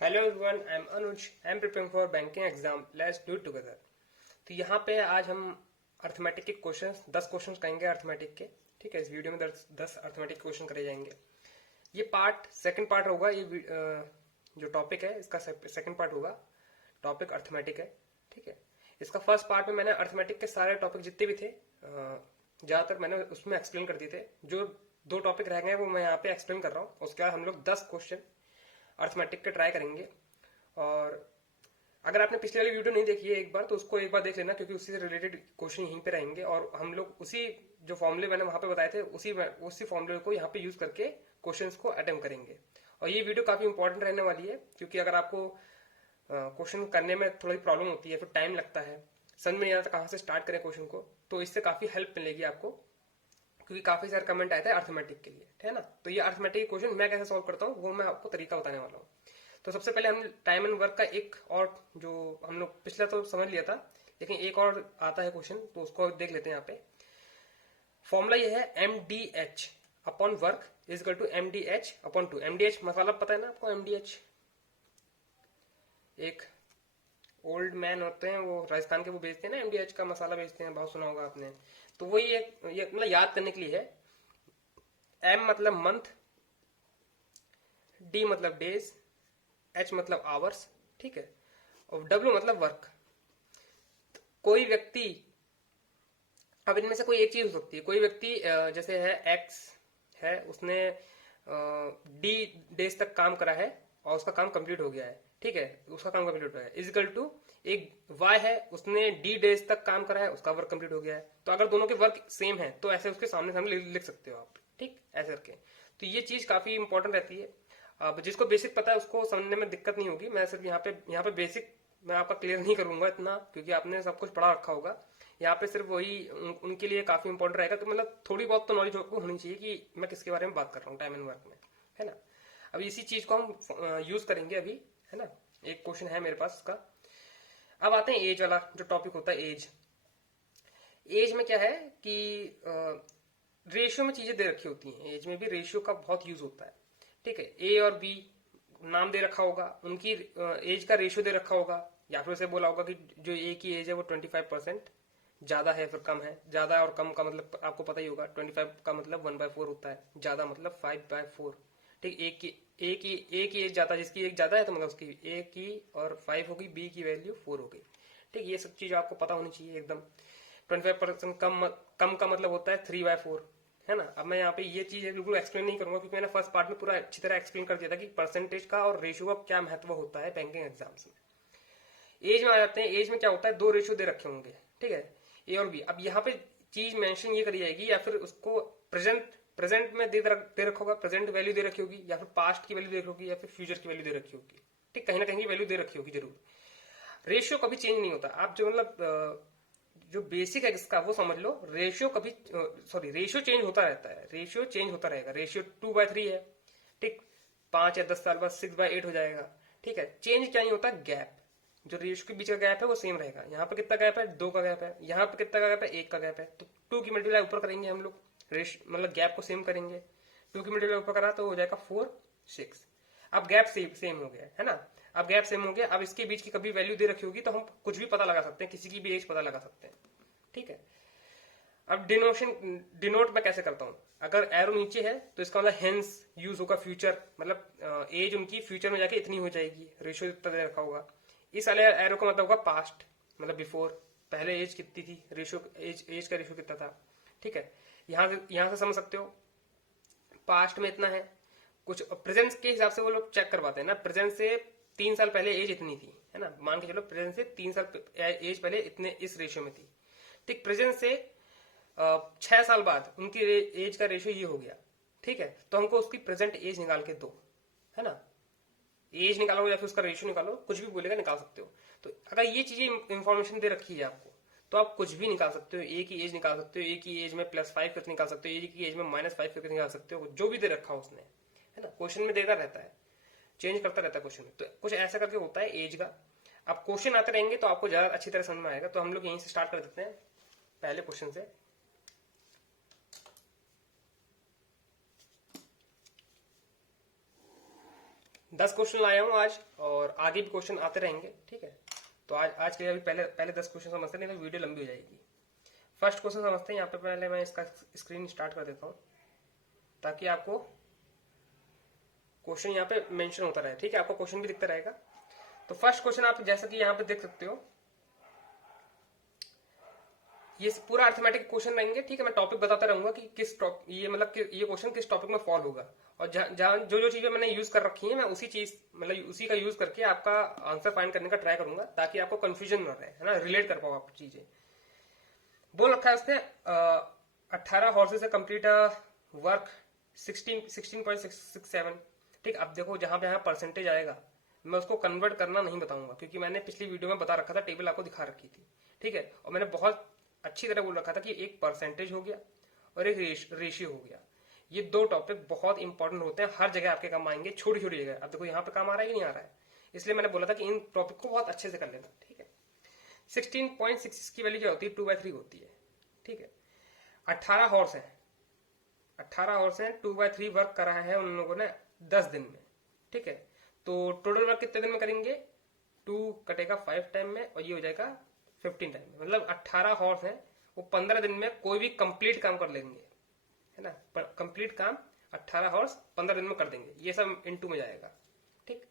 Hello everyone, I am Anuj. I am preparing for banking exam. Let's do it together. तो यहाँ पे आज हम अर्थमेटिक के क्वेश्चंस 10 क्वेश्चंस करेंगे अर्थमेटिक के। ठीक है, इस वीडियो में 10 अर्थमेटिक क्वेश्चन करे जाएंगे। ये सेकंड पार्ट होगा। जो टॉपिक है इसका सेकंड पार्ट होगा। टॉपिक अर्थमेटिक है। ठीक है, इसका फर्स्ट पार्ट में मैंने अर्थमेटिक के सारे टॉपिक जितने भी थे ज्यादातर मैंने उसमें एक्सप्लेन कर दिए थे। जो दो टॉपिक रह गए वो मैं यहाँ पे एक्सप्लेन कर रहा हूँ। उसके बाद हम लोग 10 क्वेश्चन अर्थमेटिक के ट्राई करेंगे। और अगर आपने पिछले वाली वीडियो नहीं देखी है एक बार, तो उसको एक बार देख लेना, क्योंकि उसी से रिलेटेड क्वेश्चन यहीं पे रहेंगे। और हम लोग उसी जो फॉर्मूले मैंने वहां पे बताए थे उसी फॉर्मूले को यहाँ पे यूज करके क्वेश्चंस को अटेम्प्ट करेंगे। और ये वीडियो काफी इंपॉर्टेंट रहने वाली है, क्योंकि अगर आपको क्वेश्चन करने में थोड़ी प्रॉब्लम होती है, फिर टाइम लगता है, समझ में नहीं आता कहाँ से स्टार्ट करें क्वेश्चन को, तो इससे काफी हेल्प मिलेगी आपको। क्योंकि काफी सारे कमेंट आए थे अर्थमेटिक के लिए, है ना। तो ये अर्थमेटिक क्वेश्चन मैं कैसे सॉल्व करता हूँ वो मैं आपको तरीका बताने वाला हूँ। तो सबसे पहले हम टाइम एंड वर्क का एक और, जो हम लोग पिछला तो समझ लिया था, लेकिन एक और आता है क्वेश्चन, तो उसको देख लेते हैं। यहाँ पे फॉर्मूला ये है MDH upon work is equal to MDH upon 2। MDH masala पता है ना आपको। MDH एक ओल्ड मैन होते हैं, वो राजस्थान के, वो बेचते हैं ना, MDH का मसाला बेचते हैं, बहुत सुना होगा आपने। तो वही ये मतलब याद करने के लिए है। M मतलब मंथ, D मतलब डेज, H मतलब आवर्स, ठीक है, और W मतलब वर्क। कोई व्यक्ति, अब इनमें से कोई एक चीज हो सकती है। कोई व्यक्ति जैसे है X है, उसने D डेज तक काम करा है और उसका काम कंप्लीट हो गया है। ठीक है, उसका काम कंप्लीट हो गया है। इजिकल टू एक Y है, उसने D डेज तक काम करा है, उसका वर्क कंप्लीट हो गया है। तो अगर दोनों के वर्क सेम है तो ऐसे उसके सामने सामने लिख सकते हो आप। ठीक, ऐसे करके। तो ये चीज काफी इंपॉर्टेंट रहती है। अब जिसको बेसिक पता है उसको समझने में दिक्कत नहीं होगी। मैं सिर्फ यहाँ पे बेसिक मैं आपका क्लियर नहीं करूंगा इतना, क्योंकि आपने सब कुछ पढ़ा रखा होगा। यहाँ पे सिर्फ वही उनके लिए काफी इंपॉर्टेंट रहेगा कि मतलब थोड़ी बहुत तो नॉलेज आपको होनी चाहिए कि मैं किसके बारे में बात कर रहा हूँ टाइम एंड वर्क में, है ना। अब इसी चीज को हम यूज करेंगे अभी, है ना। एक क्वेश्चन है मेरे पास उसका। अब आते हैं एज वाला जो टॉपिक होता है। एज एज में क्या है कि रेशियो में चीजें दे रखी होती हैं। एज में भी रेशियो का बहुत यूज होता है। ठीक है, ए और बी नाम दे रखा होगा, उनकी एज का रेशियो दे रखा होगा, या फिर उसे बोला होगा कि जो ए की एज है वो 25% ज्यादा है, फिर कम है। ज्यादा और कम का मतलब आपको पता ही होगा। 25 का मतलब 1/4 होता है, ज्यादा मतलब 5/4। ठीक, एक की एज ज्यादा, जिसकी एज ज्यादा है तो मतलब उसकी ए की और 5 होगी, बी की वैल्यू 4 होगी। ठीक, ये सब चीज आपको पता होनी चाहिए एकदम। 25% कम का मतलब होता है 3/4, है ना। अब मैं यहाँ पे ये चीज बिल्कुल एक्सप्लेन नहीं करूंगा, क्योंकि मैंने फर्स्ट पार्ट में पूरा अच्छी तरह एक्सप्लेन कर दिया था कि परसेंटेज का और रेशियो का क्या महत्व होता है बैंकिंग एग्जाम्स में। एज में आ जाते हैं। एज में क्या होता है, दो रेशियो दे रखे होंगे। ठीक है, ए और बी। अब यहाँ पे चीज मेंशन ये करी जाएगी, या फिर उसको प्रेजेंट में दे रखा होगा, प्रेजेंट वैल्यू दे रखी होगी, या फिर पास्ट की वैल्यू दे रखी होगी, या फिर फ्यूचर की वैल्यू दे रखी होगी। ठीक, कहीं ना कहीं वैल्यू दे रखी होगी जरूर। रेशियो कभी चेंज नहीं होता। आप जो मतलब जो बेसिक है इसका वो समझ लो। रेशियो कभी, सॉरी, रेशियो चेंज होता रहता है। रेशियो चेंज होता रहेगा। रेशियो 2/3 है, ठीक, 5 या 10 साल बाद 6/8 हो जाएगा। ठीक है, चेंज क्या नहीं होता, गैप। जो रेशियो के बीच का गैप है वो सेम रहेगा। यहाँ पे कितना गैप है, 2 का गैप है। यहाँ पे कितना का गैप है, 1 का गैप है। तो 2 की मल्टीप्लाई ऊपर करेंगे हम लोग, मतलब गैप को सेम करेंगे। 2 की मल्टीप्लाई ऊपर करा तो हो जाएगा 4, 6। अब गैप सेम हो गया, है ना। अब गैप सेम हो गया। अब इसके बीच की कभी वैल्यू दे रखी होगी तो हम कुछ भी पता लगा सकते हैं, किसी की भी एज पता लगा सकते हैं। ठीक है, अब डिनोट मैं कैसे करता हूं। अगर एरो नीचे है तो इसका मतलब हेंस यूज होगा फ्यूचर, मतलब एज उनकी फ्यूचर में जाके इतनी हो जाएगी, रेशियो इतना दे रखा होगा। इस वाले एरो का मतलब होगा पास्ट, मतलब बिफोर, पहले एज कितनी थी, रेशियो एज का रेशियो कितना था। ठीक है, यहां से समझ सकते हो पास्ट में इतना है। कुछ प्रेजेंट के हिसाब से वो लोग चेक करवाते हैं ना, प्रेजेंट से 3 साल पहले एज इतनी थी, है ना। मान के चलो प्रेजेंट से 3 साल एज पहले इतने इस रेशियो में थी। ठीक, प्रेजेंट से 6 साल बाद उनकी एज का रेशियो ये हो गया। ठीक है, तो हमको उसकी प्रेजेंट एज निकाल के दो, है ना। एज निकालो या फिर उसका रेशियो निकालो, कुछ भी बोलेगा निकाल सकते हो। तो अगर ये चीजें इंफॉर्मेशन दे रखी है आपको, तो आप कुछ भी निकाल सकते हो। ए की एज निकाल सकते हो, ए की एज में +5 करके निकाल सकते हो, ए की एज में -5 करके निकाल सकते हो, जो भी दे रखा हो उसने, है ना। क्वेश्चन में देता रहता है, चेंज करता रहता है क्वेश्चन में। तो कुछ ऐसा करके होता है एज का। अब क्वेश्चन आते रहेंगे तो आपको ज्यादा अच्छी तरह समझ में आएगा। तो हम लोग यहीं से स्टार्ट कर देते हैं पहले क्वेश्चन से। 10 क्वेश्चन लाया हूँ आज, और आगे भी क्वेश्चन आते रहेंगे, ठीक है। तो आज के लिए अभी पहले पहले 10 क्वेश्चन समझते, नहीं तो वीडियो लंबी हो जाएगी। फर्स्ट क्वेश्चन समझते हैं। यहाँ पे पहले मैं इसका स्क्रीन स्टार्ट कर देता हूँ ताकि आपको क्वेश्चन यहाँ पे मेंशन होता रहे, ठीक है, आपको क्वेश्चन भी दिखता रहेगा। तो फर्स्ट क्वेश्चन आप जैसा कि यहाँ पे देख सकते हो, ये पूरा अर्थमेटिक क्वेश्चन रहेंगे, ठीक है। मैं टॉपिक बताता रहूंगा कि किस टॉपिक ये मतलब कि ये क्वेश्चन किस टॉपिक में फॉल होगा, और जहाँ जो जो चीजें मैंने यूज कर रखी है मैं उसी चीज मतलब उसी का यूज करके आपका आंसर फाइंड करने का ट्राई करूंगा, ताकि आपको कंफ्यूजन ना रहे, है ना, रिलेट कर पाओ आप चीजें। बोल रखा है उसने 18 हॉर्सेस से कंप्लीट वर्क 16.67, ठीक। अब देखो जहां पे यहाँ परसेंटेज आएगा मैं उसको कन्वर्ट करना नहीं बताऊंगा, क्योंकि मैंने पिछली वीडियो में बता रखा था, टेबल आपको दिखा रखी थी, ठीक है। और मैंने बहुत अच्छी तरह बोल रखा था कि एक परसेंटेज हो गया और एक रेशियो हो गया। ये दो टॉपिक बहुत इंपॉर्टेंट होते हैं, हर जगह आपके काम आएंगे, छोटी छोटी जगह। अब देखो यहाँ पे काम आ रहा है कि नहीं आ रहा है, इसलिए मैंने बोला था कि इन टॉपिक को बहुत अच्छे से कर लेना, ठीक है। 16.66 की वैल्यू क्या होती है, 2/3 होती है, ठीक है। 18 हॉर्स है, 18 हॉर्स है, 2/3 वर्क करा है उन लोगों ने 10 दिन में, ठीक है। तो टोटल वर्क कितने दिन में करेंगे, 2 कटेगा 5 टाइम में और ये हो जाएगा 15 टाइम में। मतलब 18 हॉर्स है, वो 15 दिन में कोई भी कंप्लीट काम कर लेंगे, है ना। कंप्लीट काम 18 हॉर्स 15 दिन में कर देंगे, ये सब इनटू में जाएगा, ठीक।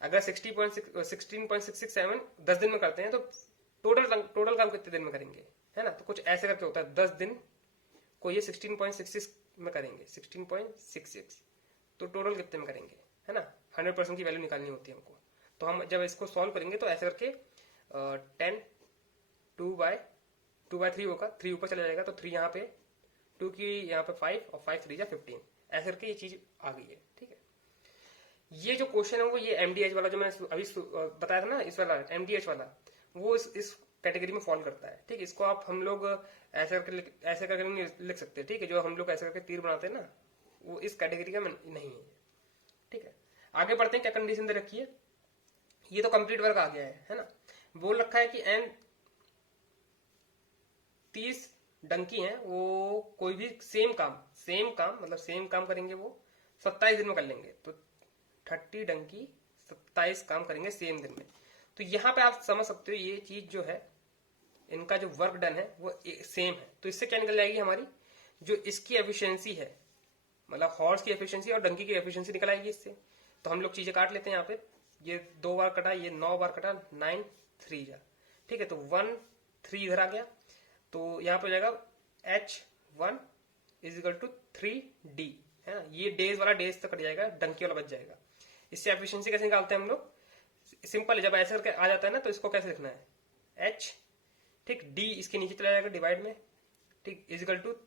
अगर 16.667 10 दिन में करते हैं तो टोटल काम कितने दिन में करेंगे, है ना। तो कुछ ऐसे करके होता है, 10 दिन को ये 16.66 में करेंगे, 16.66, तो टोटल कितने में करेंगे, है ना। 100% की वैल्यू निकालनी होती है हमको। तो हम जब इसको सॉल्व करेंगे तो ऐसे करके 10 2/3 होगा, 3 ऊपर चला जाएगा तो 3 यहाँ पे, 2 की यहाँ पे 5 और 5 3 जा 15, ऐसे करके ये चीज आ गई है, ठीक है। ये जो क्वेश्चन है वो ये एमडीएच वाला जो मैंने अभी बताया था ना, इस वाला एमडीएच वाला, वो इस कैटेगरी में फॉल करता है, ठीक। इसको आप हम लोग ऐसे करके नहीं लिख सकते, ठीक है। जो हम लोग ऐसे करके तीर बनाते हैं ना, वो इस कैटेगरी का नहीं है, ठीक है। आगे बढ़ते हैं, क्या कंडीशन दे रखी है। ये तो कंप्लीट वर्क आ गया है ना। बोल रखा है कि एंड 30 डंकी हैं, वो कोई भी सेम काम मतलब सेम काम करेंगे, वो 27 दिन में कर लेंगे। तो 30 डंकी 27 काम करेंगे सेम दिन में। तो यहां पे आप समझ सकते हो ये चीज जो है, इनका जो वर्क डन है वो सेम है। तो इससे क्या निकल जाएगी हमारी, जो इसकी एफिशिएंसी है, मतलब हॉर्स की एफिशिएंसी और डंकी की एफिशिएंसी निकल आएगी इससे। तो हम लोग चीजें काट लेते हैं यहाँ पे, ये 2 बार कटा, ये 9 बार कटा, 9 3 जा, ठीक है। तो 1 3 इधर आ गया, तो यहाँ पे हो जाएगा H1 = 3D, है ना। ये डेज वाला डेज तो कट जाएगा, डंकी वाला बच जाएगा। इससे एफिशिएंसी कैसे निकालते हैं हम लोग, सिंपल है। जब ऐसे करके आ जाता है ना तो इसको कैसे लिखना है, H, ठीक, D इसके नीचे चला जाएगा डिवाइड में, ठीक, =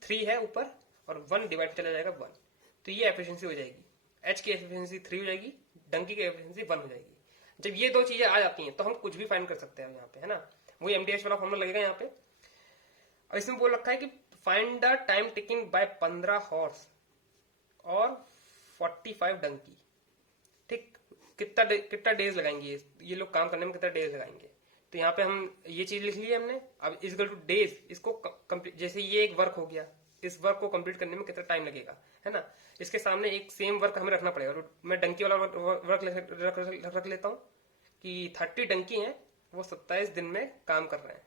3 है ऊपर और 1 डिवाइड चला जाएगा 1, तो ये एफिशिएंसी हो जाएगी। H की एफिशिएंसी 3 हो जाएगी, डंकी की एफिशिएंसी 1 हो जाएगी। जब ये दो चीजें आ जाती हैं तो हम कुछ भी फाइंड कर सकते हैं यहाँ पे, है ना। वही एमडीएच वाला फॉर्मूला लगेगा यहाँ पे। और इसमें बोल रखा है कि find the time taking by 15 horse और 45 डंकी, ठीक। कितना डेज लगाएंगे ये लोग काम करने में, कितना डेज लगाएंगे। तो यहाँ पे हम ये चीज लिख ली है हमने। अब = डेज, इसको जैसे ये एक वर्क हो गया, इस वर्क को कंप्लीट करने में कितना टाइम लगेगा, है ना। इसके सामने एक सेम वर्क हमें रखना पड़ेगा। तो मैं डंकी वाला वर्क रख लेता हूँ कि 30 डंकी हैं, वो 27 दिन में काम कर रहे हैं,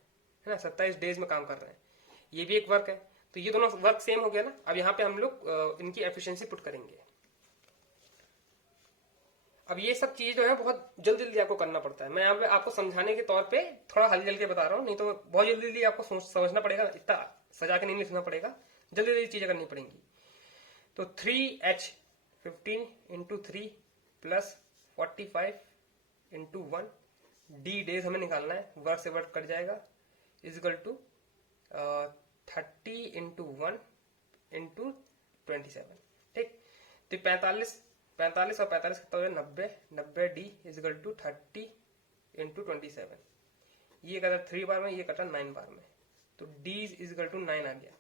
है ना, 27 डेज में काम कर रहे हैं। ये भी एक वर्क है, तो ये दोनों वर्क सेम हो गया ना। अब यहाँ पे हम लोग इनकी एफिशिएंसी पुट करेंगे। अब ये सब चीज जो है बहुत जल्दी जल्दी आपको करना पड़ता है। मैं यहाँ पे आपको समझाने के तौर पे थोड़ा हल्के हल्के बता रहा हूँ, नहीं तो बहुत जल्दी जल्दी आपको समझना पड़ेगा, इतना सजा के नहीं लिखना पड़ेगा, जल्दी जल्दी चीजें करनी पड़ेंगी। तो 3H 15 × 3 + 45 × 1 D डेज हमें निकालना है, वर्क से वर्क कट जाएगा, = 30 × 1 × 27, ठीक। तो 45 और 45 कितना हो गया, 90 D = 30 × 27। ये कटा 3 बार में, ये कटा 9 बार में, तो D = 9 आ गया।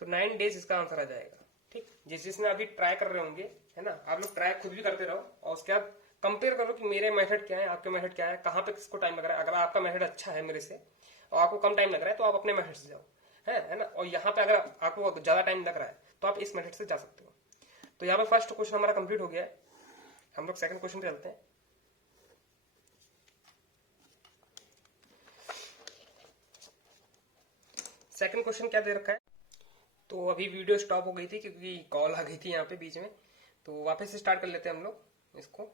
तो 9 डेज इसका आंसर आ जाएगा, ठीक। जिसमें अभी ट्राई कर रहे होंगे, है ना, आप लोग ट्राई खुद भी करते रहो और उसके बाद कंपेयर करो कि मेरे मेथड क्या है, आपके मेथड क्या है, कहाँ पे किसको टाइम लग रहा है। अगर आपका मेथड अच्छा है मेरे से और आपको कम टाइम लग रहा है तो आप अपने मेथड से जाओ, है ना। और यहाँ पे अगर आपको ज्यादा टाइम लग रहा है तो आप इस मेथड से जा सकते हो। तो यहाँ पे फर्स्ट क्वेश्चन हमारा कंप्लीट हो गया है। हम लोग सेकंड क्वेश्चन पे चलते हैं। सेकंड क्वेश्चन क्या दे रखा है, तो अभी वीडियो स्टॉप हो गई थी क्योंकि कॉल आ गई थी यहाँ पे बीच में, तो वापस से स्टार्ट कर लेते हैं हम लोग इसको।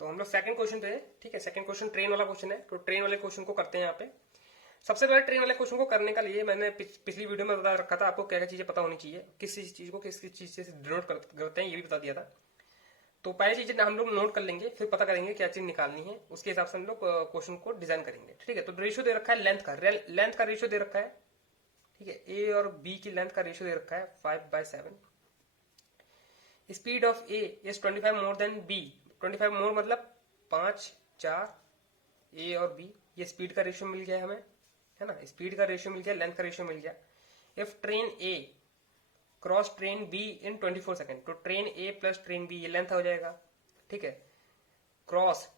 तो हम लोग सेकंड क्वेश्चन पे है, ठीक है। सेकंड क्वेश्चन ट्रेन वाला क्वेश्चन है, तो ट्रेन वाले क्वेश्चन को करते हैं यहाँ पे। सबसे पहले ट्रेन वाले क्वेश्चन को करने का लिए मैंने पिछली वीडियो में बता रखा था आपको क्या क्या चीजें पता होनी चाहिए, किस चीज को किस चीज से डिनोट करते हैं, ये भी बता दिया था। तो पहली चीज हम लोग नोट कर लेंगे, फिर पता करेंगे क्या चीज निकालनी है, उसके हिसाब से हम लोग क्वेश्चन को डिजाइन करेंगे, ठीक है। तो रेशियो दे रखा है लेंथ का रेशियो दे रखा है, ठीक है। ए और बी की लेंथ का रेशियो दे रखा है 5/7। Speed of A is 25 more than B. 25 more मतलब 5, 4, ए और बी, ये स्पीड का रेशियो मिल गया हमें, है ना। स्पीड का रेशियो मिल गया, लेंथ का रेशियो मिल गया। If train A cross train be in 24 second, तो ट्रेन ए प्लस ट्रेन बी, ये लेंथ हो जाएगा, ठीक है। क्रॉस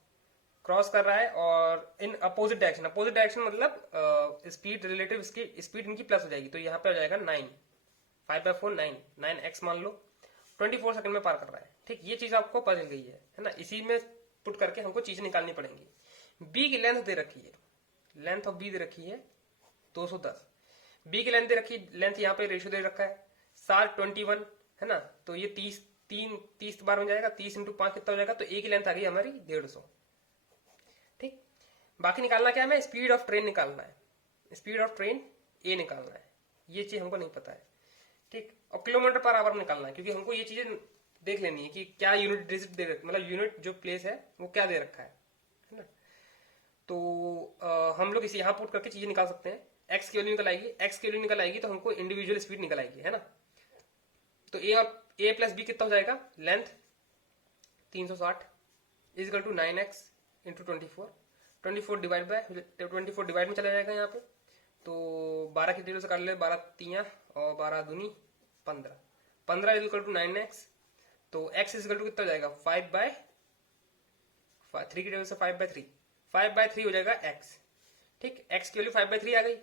कर रहा है और इन अपोजिट डायरेक्शन मतलब स्पीड रिलेटिव इसकी स्पीड इनकी प्लस हो जाएगी, तो यहाँ पे हो जाएगा 9, 5/4 9x मान लो। 24 सेकंड में पार कर रहा है, ठीक। ये चीज आपको पता चल गई है ना। इसी में पुट करके हमको चीजें निकालनी पड़ेंगी। बी की लेंथ दे रखी है, लेंथ ऑफ बी दे रखी है 210। बी की लेंथ दे रखी, लेंथ यहाँ पे रेशियो दे रखा है 7/21, है ना। तो ये 30 बार हो जाएगा, 30 × 5 कितना हो जाएगा, तो ए की लेंथ आ गई हमारी 150, ठीक। बाकी निकालना क्या है, हमें स्पीड ऑफ ट्रेन निकालना है, स्पीड ऑफ ट्रेन ए निकालना है, ये चीज हमको नहीं पता है, ठीक। और किलोमीटर पर आवर निकालना है, क्योंकि हमको ये चीजें देख लेनी है कि क्या यूनिट डिजिट दे रखा, मतलब यूनिट जो प्लेस है वो क्या दे रखा है ना। तो हम लोग इसे यहाँ पुट करके चीजें निकाल सकते हैं। एक्स की वैल्यू निकल आएगी, एक्स की वैल्यू निकल आएगी तो हमको इंडिविजुअल स्पीड निकल आएगी, है ना। तो ए प्लस बी कितना हो जाएगा, length 360 is to 9x into 24 divide by 24 divide में चला जाएगा यहाँ पे। तो 12 की टेबल से काट ले, 12 3 और 12 दूनी 15, 15 इज टू 9x। तो x इज टू कितना हो जाएगा 5/3 की टेबल से 5/3, 5/3 हो जाएगा x, ठीक। x की वैल्यू 5/3 आ गई।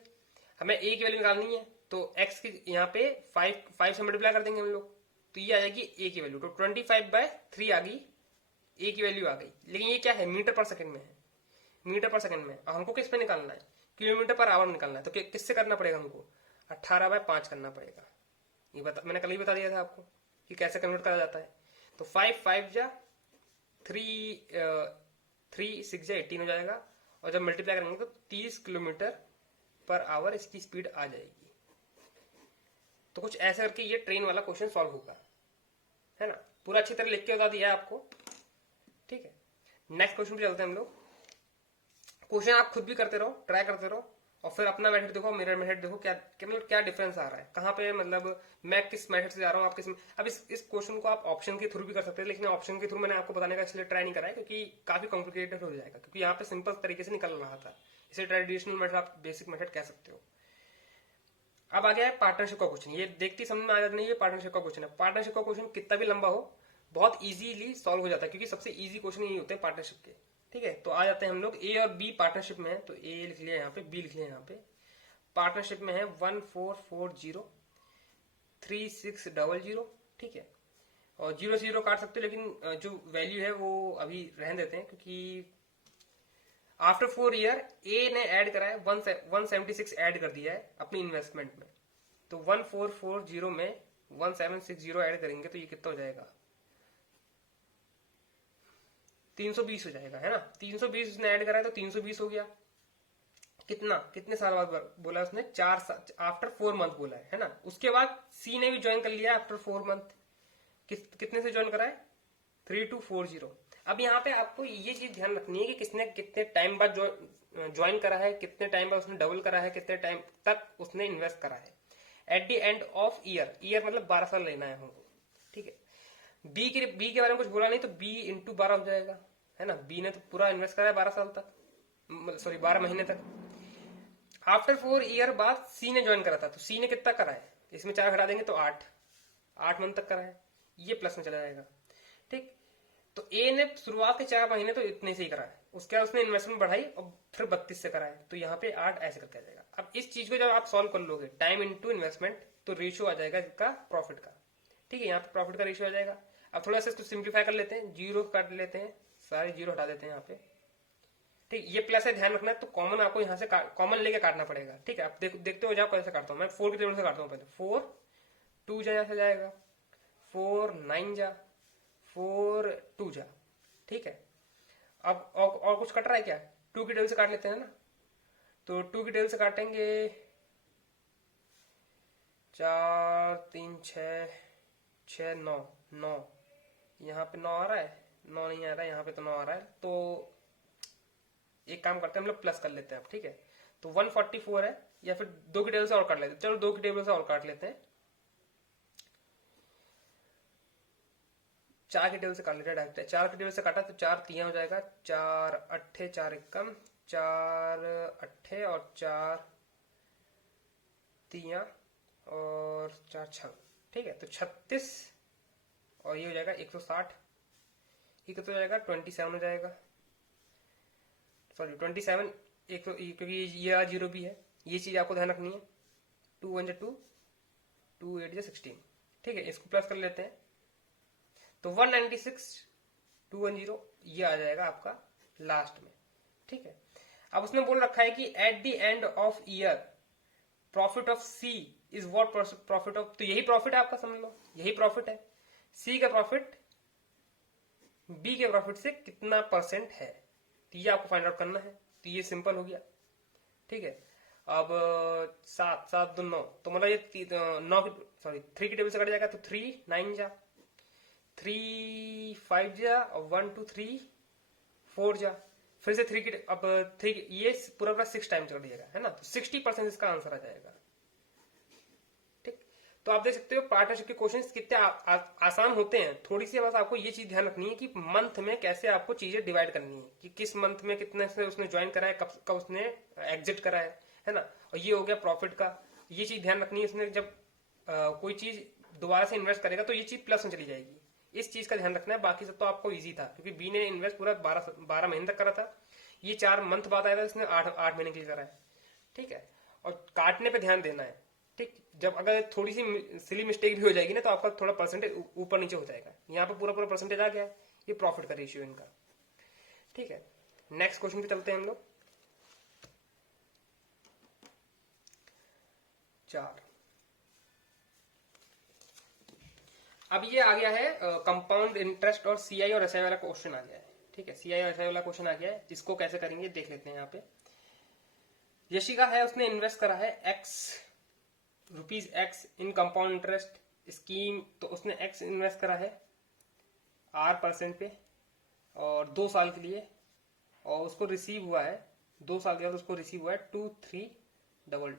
हमें a की वैल्यू निकालनी है, तो x की यहाँ पे 5 से मल्टीप्लाई कर देंगे हम लोग, तो ये आ जाएगी a की वैल्यू। तो 25/3 आ गई, a की वैल्यू आ गई। लेकिन ये क्या है, मीटर पर सेकंड में है, मीटर पर सेकंड में। और हमको किस पे निकालना है, किलोमीटर पर आवर निकालना है। तो किससे करना पड़ेगा हमको, 18/5 करना पड़ेगा। ये मैंने कल ही बता दिया था आपको कि कैसे कन्वर्ट करा जाता है। तो 5 5 जा 3 6 जा 18 हो जाएगा, और जब मल्टीप्लाई करेंगे तो 30 किलोमीटर पर आवर इसकी स्पीड आ जाएगी। तो कुछ ऐसे करके ये ट्रेन वाला क्वेश्चन सॉल्व होगा, है ना। पूरा अच्छी तरह लिख के बता दिया है आपको, ठीक है। नेक्स्ट क्वेश्चन पे चलते हैं हम लोग। क्वेश्चन आप खुद भी करते रहो, ट्राई करते रहो, और फिर अपना मेथड देखो, मेरा मेथड देखो, क्या डिफरेंस आ रहा है, कहाँ पे मतलब मैं किस मेथड से जा रहा हूँ, आप किस। अब इस क्वेश्चन को आप ऑप्शन के थ्रू भी कर सकते हैं, लेकिन ऑप्शन के थ्रू मैंने आपको बताने का इसलिए ट्राई नहीं करा है क्योंकि काफी कॉम्प्लिकेटेड हो जाएगा, क्योंकि यहाँ पे सिंपल तरीके से निकल रहा था। इसे ट्रेडिशनल मेथड आप बेसिक मेथड कह सकते हो। अब आ गया है पार्टनरशिप का क्वेश्चन। ये देखती समझ में आ जाता नहीं, ये पार्टनरशिप का क्वेश्चन है। पार्टनरशिप का क्वेश्चन कितना भी लंबा हो बहुत इजीली सॉल्व हो जाता है, क्योंकि सबसे इजी क्वेश्चन यही होते हैं पार्टनरशिप के, ठीक है। तो आ जाते हैं हम लोग, ए और बी पार्टनरशिप में है, तो ए लिख लिया यहाँ पे, बी लिख लिया यहाँ पे। पार्टनरशिप में है 1440 3600, ठीक है। और 0 से 0 काट सकते हो, लेकिन जो वैल्यू है वो अभी रहने देते हैं, क्योंकि आफ्टर 4 ईयर ए ने ऐड करा है 176 ऐड कर दिया है अपनी इन्वेस्टमेंट में। तो 1440 में 1760 ऐड करेंगे तो ये कितना हो जाएगा, 320 हो जाएगा, है ना। 320 उसने ऐड करा है तो 320 हो गया। कितने साल बाद बोला उसने, 4 साल, आफ्टर 4 मंथ बोला है ना। उसके बाद सी ने भी ज्वाइन कर लिया आफ्टर 4 मंथ। कितने से ज्वाइन करा है, 3240। अब यहाँ पे आपको ये चीज ध्यान रखनी है कि किसने कितने टाइम बाद ज्वाइन करा है, कितने टाइम बाद उसने डबल करा है, कितने टाइम तक उसने इन्वेस्ट करा है। Eight the end of year मतलब 12 साल लेना है हमको, ठीक है। बी के बारे में कुछ बोला नहीं, तो बी इंटू 12 हो जाएगा, है ना। बी ने तो पूरा इन्वेस्ट करा है 12 साल तक, सॉरी 12 महीने तक। आफ्टर 4 ईयर बाद सी ने ज्वाइन करा था, तो सी ने कितना करा है, इसमें 4 घटा देंगे तो 8 मंथ तक करा है, ये प्लस में चला जाएगा, ठीक। तो ए ने शुरुआत के 4 महीने तो इतने से ही करा है, उसके बाद उसने इन्वेस्टमेंट बढ़ाई और फिर 32 से करा है, तो यहाँ पे 8 ऐसे करके आ जाएगा। अब इस चीज को जब आप सॉल्व कर लोगे, टाइम इनटू इन्वेस्टमेंट, तो रेशियो आ जाएगा इसका प्रॉफिट का। ठीक है, यहाँ पे प्रॉफिट का रेशियो आ जाएगा। अब थोड़ा सा इसको सिंप्लीफाई कर लेते हैं, जीरो काट लेते हैं, सारे जीरो हटा देते हैं यहाँ पे। ठीक, ये प्लस है, ध्यान रखना है। तो कॉमन आपको यहाँ से कॉमन लेके काटना पड़ेगा। ठीक है, आप देखते हो जाओ कैसे काटता हूँ मैं। 4 की टेबल से काटता हूँ पहले। 4 2 जा, यहाँ से जाएगा 4 9 जा, 4 2 जा। ठीक है, अब और कुछ कट रहा है क्या? 2 की टेबल से काट लेते हैं ना। तो 2 की टेबल से काटेंगे 4 3 6 6 9 9, यहाँ पे 9 आ रहा है, 9 नहीं आ रहा है, यहाँ पे तो 9 आ रहा है। तो एक काम करते हैं, हम लोग प्लस कर लेते हैं अब। ठीक है, तो 144 है, या फिर 2 की टेबल से और काट लेते हैं। चलो 2 की टेबल से और काट लेते हैं, 4 की टेबल से काट लेते हैं डायरेक्ट। 4 की टेबल से काटा तो 4 तिया हो जाएगा, 4 अट्ठे 4 एकम, 4 अट्ठे और 4 तिया और 4 छंग। ठीक है, तो 36 और ये हो जाएगा 160। ये कितना हो जाएगा? 27 हो जाएगा, सॉरी 27 एक, क्योंकि ये जीरो भी है, ये चीज आपको ध्यान रखनी है। 2 1 2, 2 8 16। ठीक है, इसको प्लस कर लेते हैं तो 196 210 ये आ जाएगा आपका लास्ट में। ठीक है, अब उसने बोल रखा है कि at the end of year profit of C is what profit of, तो यही प्रॉफिट है आपका, समझ लो यही प्रॉफिट है। सी का प्रॉफिट बी के प्रॉफिट से कितना परसेंट है, तो ये आपको फाइंड आउट करना है। तो ये सिंपल हो गया। ठीक है, अब 7 7 2 9, तो मतलब ये 9 की, सॉरी 3 की टेबल से कट जाएगा, तो 3 9 जा, 3 5 जा और 1 2 3 4 जा, फिर से 3 की, अब 3 ये पूरा 6 टाइम्स कर दिएगा, है ना। तो 60% इसका आंसर आ जाएगा। ठीक, तो आप देख सकते हो पार्टनरशिप के क्वेश्चंस कितने आसान होते हैं। थोड़ी सी बस आपको ये चीज ध्यान रखनी है कि मंथ में कैसे आपको चीजें डिवाइड करनी है, कि किस मंथ में कितने से उसने ज्वाइन करा है, कब उसने एग्जिट करा है ना। और ये हो गया प्रॉफिट का, ये चीज ध्यान रखनी है। इसमें जब कोई चीज दोबारा से इन्वेस्ट करेगा तो ये चीज प्लस में चली जाएगी, इस चीज का ध्यान रखना है। बाकी सब तो आपको इजी था, क्योंकि बी ने इन्वेस्ट पूरा 12 महीने तक करा था, ये 4 मंथ बाद आया था, इसने 8 महीने के लिए करा है। ठीक है, और काटने पे ध्यान देना है। ठीक, जब अगर थोड़ी सी सिली मिस्टेक भी हो जाएगी ना, तो आपका थोड़ा परसेंटेज ऊपर नीचे हो जाएगा। यहाँ पे पूरा परसेंटेज आ गया है, ये प्रॉफिट का रेशियो इनका। ठीक है, नेक्स्ट क्वेश्चन पे चलते हैं हम लोग। 4, अब ये आ गया है कंपाउंड इंटरेस्ट और सीआई और एसआई वाला क्वेश्चन आ गया है। ठीक है, सीआई और एसआई वाला क्वेश्चन आ गया है, जिसको कैसे करेंगे देख लेते हैं। यहाँ पे यशिका है, उसने इन्वेस्ट करा है ₹X इन कंपाउंड इंटरेस्ट स्कीम, तो उसने X इन्वेस्ट करा है R% पे और 2 साल के लिए, और उसको रिसीव हुआ है 2 साल के बाद उसको रिसीव हुआ है 2322।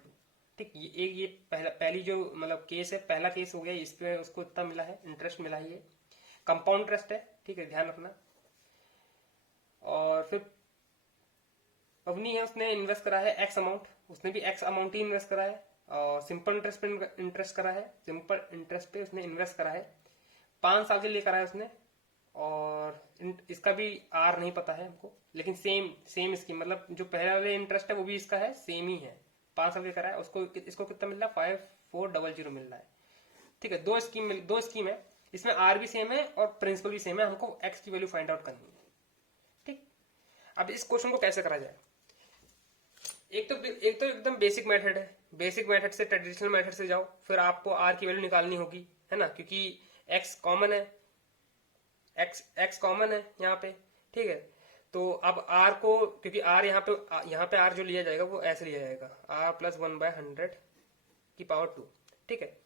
ठीक, ये पहली जो मतलब केस है, पहला केस हो गया, इस पे उसको इतना मिला है, इंटरेस्ट मिला है, ये कंपाउंड इंटरेस्ट है। ठीक है, ध्यान रखना। और फिर पवनी है, उसने इन्वेस्ट करा है X अमाउंट, उसने भी X अमाउंट ही इन्वेस्ट करा है, और सिंपल इंटरेस्ट पे इंटरेस्ट करा है, सिंपल इंटरेस्ट पे उसने इन्वेस्ट करा है, 5 साल के लिए करा है उसने। और इसका भी R नहीं पता है हमको, लेकिन सेम स्कीम, मतलब जो पहले वाले इंटरेस्ट है वो भी इसका है, सेम ही है, 5 साल के करा है। उसको इसको कितना मिल रहा है? 5400 मिल रहा है। ठीक है, दो स्कीम है, इसमें R भी सेम है और प्रिंसिपल भी सेम है, हमको X की वैल्यू फाइंड आउट करनी है। ठीक, अब इस क्वेश्चन को कैसे करा जाए? एक तो एकदम बेसिक मेथड है, बेसिक मेथड से, ट्रेडिशनल मेथड से जाओ, फिर आपको R की वैल्यू निकालनी होगी, है ना, क्योंकि X कॉमन है, X कॉमन है यहाँ पे। ठीक है, तो अब R को, क्योंकि R यहाँ पे R जो लिया जाएगा वो ऐसे लिया जाएगा, R + 1/100 की पावर 2। ठीक है,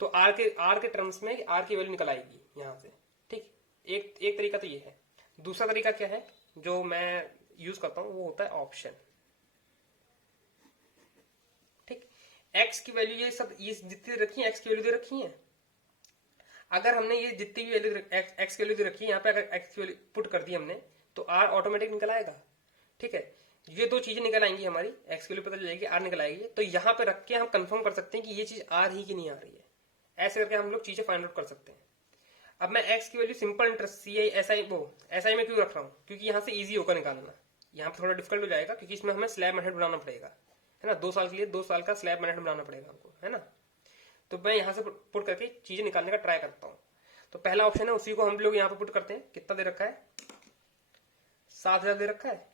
तो R के टर्म्स में R की वैल्यू निकल आएगी यहाँ से। ठीक, एक तरीका तो ये है। दूसरा तरीका क्या है जो मैं यूज करता हूँ, वो होता है ऑप्शन। ठीक, X की वैल्यू ये जितनी रखी है, X की वैल्यू दे रखी है। अगर हमने ये जितनी भी वैल्यू X की वैल्यू दे रखी है, यहाँ पे अगर X की वैल्यू पुट कर दी हमने, तो R ऑटोमेटिक निकल आएगा। ठीक है, ये दो चीजें निकल आएंगी हमारी, X की वैल्यू पता चल जाएगी, R निकल आएगी। तो यहाँ पे रख के हम कंफर्म कर सकते हैं कि ये चीज आ रही कि नहीं आ रही है। ऐसे करके हम लोग चीजें फाइंड आउट कर सकते हैं। अब मैं X की value simple interest CI SI में क्यों रख रहा हूँ? क्योंकि यहाँ से ईजी होकर निकालना, यहाँ पे थोड़ा डिफिकल्ट हो जाएगा, क्योंकि इसमें हमें स्लैब मेथड बनाना पड़ेगा, है ना। 2 साल के लिए 2 साल का स्लैब मेथड बनाना पड़ेगा हमको, है ना। तो मैं यहाँ से पुट करके चीजें निकालने का ट्राई करता हूँ। तो पहला ऑप्शन है, उसी को हम लोग यहाँ पे पुट करते हैं। कितना दे रखा है? 7000 दे रखा है।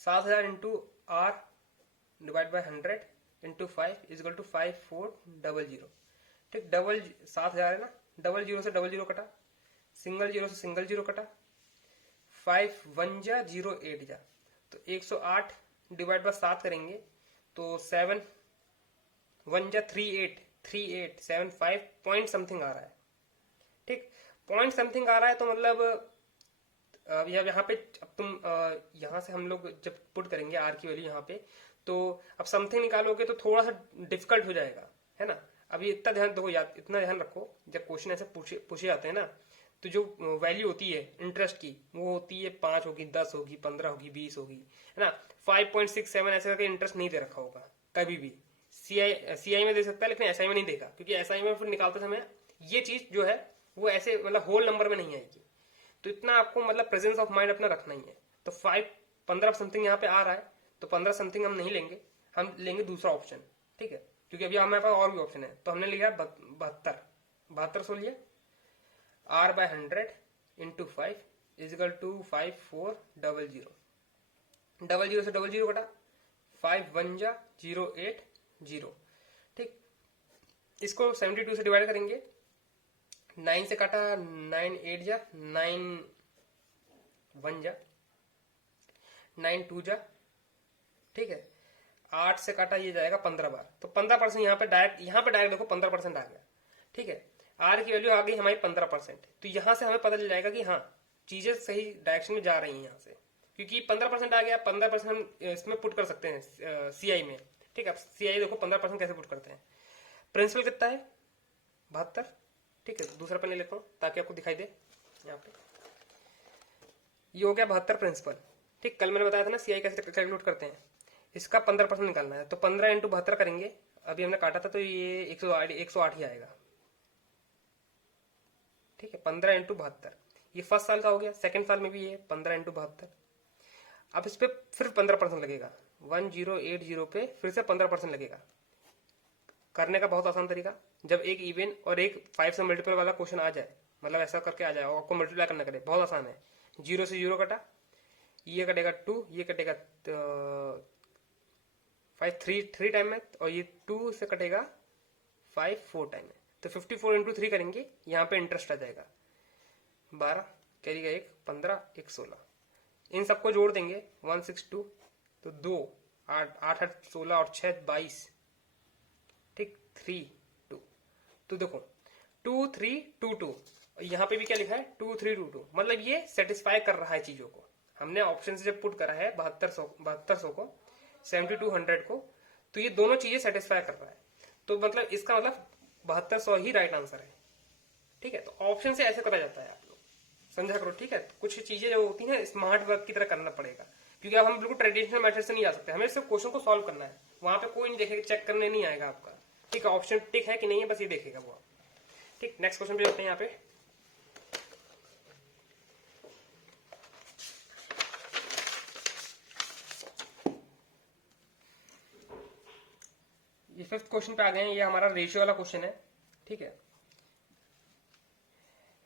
7000 into R divide by 100 into 5 is equal to 5400। ठीक, डबल 7000 है ना, डबल जीरो से डबल जीरो कटा, सिंगल जीरो से सिंगल जीरो कटा, 5 1 जा 0 8 जा, तो 108 डिवाइड बाय 7 करेंगे तो 7 1 जा 3875 पॉइंट समथिंग आ रहा है। ठीक, पॉइंट समथिंग आ रहा है तो मतलब अब यहाँ पे अब तुम यहाँ से हम लोग जब पुट करेंगे आर की वैल्यू यहाँ पे, तो अब समथिंग निकालोगे तो थोड़ा सा डिफिकल्ट हो जाएगा, है ना। अभी इतना ध्यान देखो, याद इतना ध्यान रखो, जब क्वेश्चन ऐसे पूछे जाते हैं ना, तो जो वैल्यू होती है इंटरेस्ट की वो होती है 5 होगी, 10 होगी, 15 होगी, 20 होगी, है ना। 5.67 ऐसे करके इंटरेस्ट नहीं दे रखा होगा कभी भी। सीआई में दे सकता है लेकिन एसआई में नहीं देगा, क्योंकि एसआई में फिर निकालते समय ये चीज जो है वो ऐसे मतलब होल नंबर में नहीं आएगी। तो इतना आपको मतलब प्रेजेंस ऑफ माइंड अपना रखना ही है। तो 15 समथिंग यहाँ पे आ रहा है, तो 15 समथिंग हम नहीं लेंगे, हम लेंगे दूसरा ऑप्शन। ठीक है, क्योंकि अभी हमारे पास और भी ऑप्शन है, तो हमने लिया 72 लिया। R by 100 into 5 is equal to 5400। Double zero से डबल जीरो कटा, 5 1 जा 0 8 0। ठीक, इसको 72 से डिवाइड करेंगे, 9 से काटा 9 8 जा 9 1 जा 9 2 जा। ठीक है, 8 से काटा ये जाएगा 15 बार, तो 15% यहाँ पे डायरेक्ट देखो 15% आ गया। ठीक है, आर की वैल्यू आ गई हमारी 15%। तो यहाँ से हमें पता चल जाएगा कि हाँ चीजें सही डायरेक्शन में जा रही हैं यहाँ से, क्योंकि 15% आ गया। 15% हम इसमें पुट कर सकते हैं सीआई में। ठीक है, अब सीआई देखो 15% कैसे पुट करते हैं। प्रिंसिपल कितना है? 72। ठीक है, दूसरा पेन ले लेता हूँ ताकि आपको दिखाई दे। यहाँ पे ये हो गया 72 प्रिंसिपल। ठीक, कल मैंने बताया था ना सीआई कैसे कैलकुलेट करते हैं। इसका 15% निकालना है, तो 15 इंटू 72 करेंगे। अभी हमने काटा था तो ये 108 ही आएगा। ठीक है, 15 इंटू 72 ये फर्स्ट साल का हो गया। सेकंड साल में भी ये 15 इंटू 72। अब इस पे फिर 15% लगेगा, 1080 पे फिर से 15% लगेगा। करने का बहुत आसान तरीका, जब एक इवन और एक 5 से मल्टीपल वाला क्वेश्चन आ जाए, मतलब ऐसा करके आ जाए और आपको मल्टीप्लाई करना करे, बहुत आसान है। 0 से 0 कटा, ये कटेगा 2, ये कटेगा 5 3 टाइम में, और ये 2 से कटेगा 5 4 टाइम में। तो 54 इंटू 3 करेंगे, यहाँ पे इंटरेस्ट आ जाएगा 12, कैरी का 1 15 1 16। इन सबको जोड़ देंगे 162, तो 2 8 8 8 16 और 6 22। ठीक, 3 2। तो देखो 2 3 2 2, यहाँ पे भी क्या लिखा है 2 3 2 2, मतलब ये सेटिस्फाई कर रहा है चीजों को। हमने ऑप्शन से जब पुट करा है 7200 को 7200 को, तो ये दोनों चीजें सेटिस्फाई कर रहा है। तो मतलब इसका मतलब 7200 ही राइट आंसर है। ठीक है, तो ऑप्शन से ऐसे करा जाता है, आप लोग समझा करो। ठीक है, तो कुछ चीजें जो होती हैं स्मार्ट वर्क की तरह करना पड़ेगा, क्योंकि अब हम बिल्कुल ट्रेडिशनल मेथड से नहीं जा सकते। हमें सिर्फ क्वेश्चन को सॉल्व करना है, वहां पे कोई नहीं देखेगा, चेक करने नहीं आएगा आपका। ठीक है, ऑप्शन टिक है कि नहीं है बस ये देखेगा वो। ठीक, नेक्स्ट क्वेश्चन पे जाते हैं। यहाँ पे ये 5th क्वेश्चन पे आ गए हैं। ये हमारा रेशियो वाला क्वेश्चन है। ठीक है,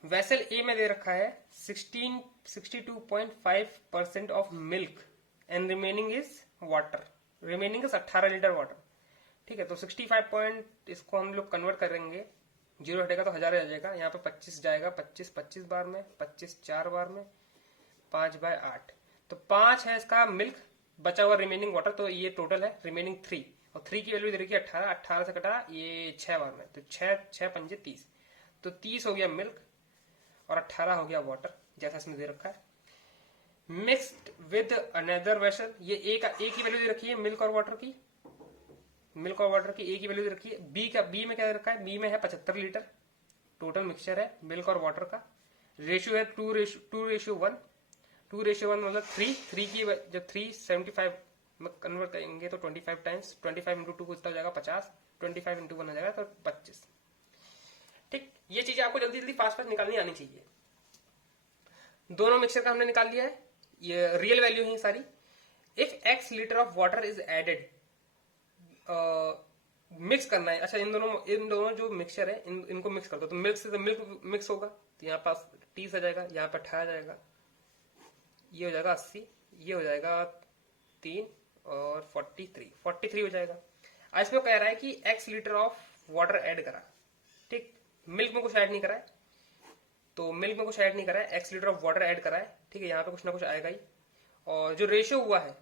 वेसल ए में दे रखा है 62.5% of milk and remaining is water. Remaining is 18 litre water. ठीक है, तो 65 पॉइंट इसको हम लोग कन्वर्ट करेंगे, 0 हटेगा तो 1000 आ जाएगा। यहाँ पे 25 जाएगा, 25 बार में, 25 4 बार में, 5/8। तो 5 है इसका मिल्क, बचा हुआ रिमेनिंग वाटर, तो ये टोटल है रिमेनिंग 3। और 3 की वैल्यू दे रखी है 18, 18 से कटा ये 6 बार में, तो 6 पंजे 30, तो 30 हो गया मिल्क और 18 हो गया वाटर, जैसा इसमें दे रखा है। मिक्स्ड विद अनदर वेसल, ये एक ही वैल्यू दे रखी है मिल्क और वाटर की। मिल्क और वाटर की एक ही वैल्यू दे रखी है। बी में क्या दे रखा है? बी में है 75 लीटर टोटल मिक्सचर है मिल्क और वाटर का। रेशियो है 2:1। 2:1 मतलब 3 की जब 375 में कन्वर्ट करेंगे तो 25 टाइम्स, 25 इंटू 2 कितना हो जाएगा 50, 25 इंटू 1 हो जाएगा तो 25। ठीक, ये चीजें आपको जल्दी जल्दी फास्ट निकालनी आनी चाहिए। दोनों मिक्सचर का हमने निकाल लिया है, ये रियल वैल्यू है सारी। If x litre of water is added mix करना है। अच्छा, इन दोनों जो मिक्सचर है इनको मिक्स कर दो, तो मिल्क से तो मिल्क मिक्स होगा, तो यहाँ पास 30 आ जाएगा, यहाँ पे 18 आ जाएगा, ये हो जाएगा 80, ये हो जाएगा 3 और 43 हो जाएगा। आज इसमें कह रहा है कि x litre of water add करा, ठीक, मिल्क में कुछ ऐड नहीं करा है, तो मिल्क में कुछ ऐड नहीं करा है, x litre of water add करा है, ठीक है, यहाँ पे कुछ ना कुछ आएगा ही। और जो रेशियो हुआ है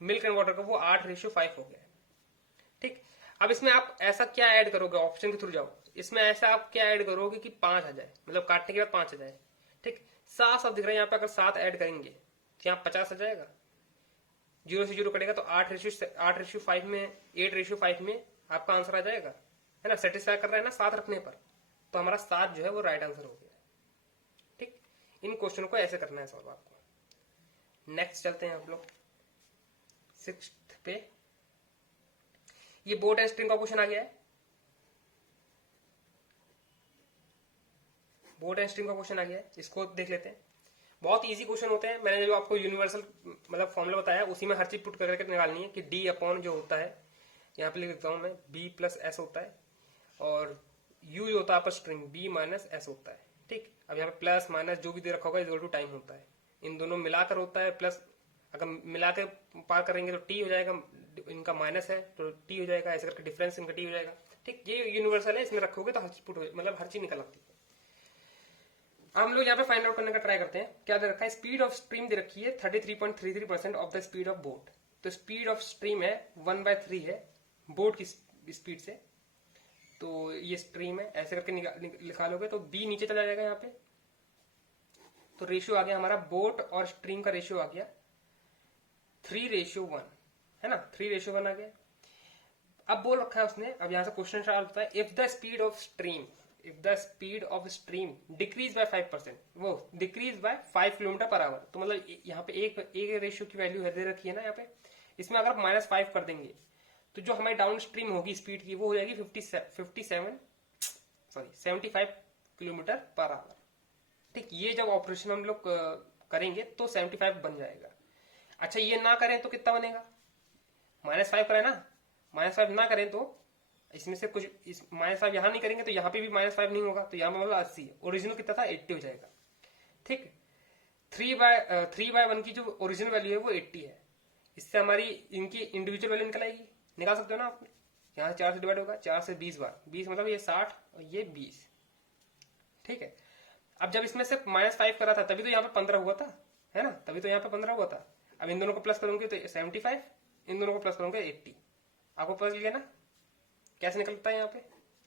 मिल्क एंड वाटर का वो 8:5 हो गया है, ठीक। अब इसमें आप ऐसा क्या ऐड करोगे, ऑप्शन के थ्रू जाओ, इसमें ऐसा आप क्या ऐड करोगे कि 5 आ जाए, मतलब काटने के बाद 5 आ जाए, ठीक। साफ साफ दिख रहा है यहाँ पे, अगर 7 ऐड करेंगे तो यहाँ 50 आ जाएगा, 0 से 0 कटेगा तो 8:5 में 8:5 में आपका आंसर आ जाएगा, है ना। सेटिस्फाई कर रहा है ना 7 रखने पर, तो हमारा 7 जो है वो राइट आंसर हो गया, ठीक। इन क्वेश्चन को ऐसे करना है सॉल्व आपको। नेक्स्ट चलते हैं आप लोग 6th पे। ये बोट एंड स्ट्रिंग का क्वेश्चन आ गया है, बोट एंड स्ट्रिंग का क्वेश्चन आ गया है, इसको देख लेते हैं। बहुत इजी क्वेश्चन होते हैं, मैंने जो आपको यूनिवर्सल मतलब फॉर्मूला बताया उसी में हर चीज पुट करके निकालनी है कि डी अपॉन जो होता है, यहाँ पे लिख देता हूं मैं, बी प्लस एस होता है, और यू जो होता है आपका स्ट्रिंग बी माइनस एस होता है, ठीक। अब यहाँ पे प्लस माइनस जो भी दे रखा होगा इक्वल टू टाइम होता है, इन दोनों मिलाकर होता है प्लस, अगर मिला के पार करेंगे तो टी हो जाएगा, इनका माइनस है तो टी हो जाएगा, ऐसे करके डिफरेंस इनका टी हो जाएगा, ठीक। ये यूनिवर्सल है, इसमें रखोगे तो हर चीज पुट मतलब हर चीज निकल आती है। हम लोग यहाँ पे फाइंड आउट करने का ट्राई करते हैं। क्या दे रखा है, स्पीड ऑफ स्ट्रीम दे रखी है 33.33% of the speed of boat, तो स्पीड ऑफ स्ट्रीम है 1/3 है बोट की स्पीड से, तो ये स्ट्रीम है, ऐसे करके लिखा लोगे तो बी नीचे चला जाएगा यहाँ पे, तो रेशियो आ गया हमारा बोट और स्ट्रीम का रेशियो आ गया 3:1, है ना, 3:1 आ गया। अब बोल रखा है उसने, अब यहाँ से क्वेश्चन स्टार्ट होता है, if the speed of stream decrease by 5%, वो decrease by 5 kilometre per hour, तो मतलब यहाँ पे एक रेशियो की वैल्यू दे रखी है ना यहाँ पे, इसमें अगर -5 कर देंगे तो जो हमारी डाउन स्ट्रीम होगी स्पीड की वो हो जाएगी 75 किलोमीटर पर आवर, ठीक। ये जब ऑपरेशन हम लोग करेंगे तो 75 बन जाएगा। अच्छा, ये ना करें तो कितना बनेगा, -5 करें ना, -5 ना करें तो इसमें से कुछ -5 यहाँ नहीं करेंगे तो यहाँ पे भी -5 नहीं होगा, तो यहाँ पे मतलब 80, ओरिजिनल कितना था 80 हो जाएगा, ठीक। 3/1 की जो ओरिजिनल वैल्यू है वो 80 है, इससे हमारी इनकी इंडिविजुअल वैल्यू निकल आएगी, निकाल सकते हो ना आप, यहाँ से 4 से डिवाइड होगा, 4 से 20 बार, 20 मतलब ये 60 और ये 20, ठीक है। अब जब इसमें से -5 करा था तभी तो यहाँ पे 15 हुआ था, है ना, तभी तो यहाँ पे 15 हुआ था। अब इन दोनों को प्लस करूंगे तो 75, इन दोनों को प्लस करूंगे 80, आपको पता चल गया ना कैसे निकलता है, यहाँ पे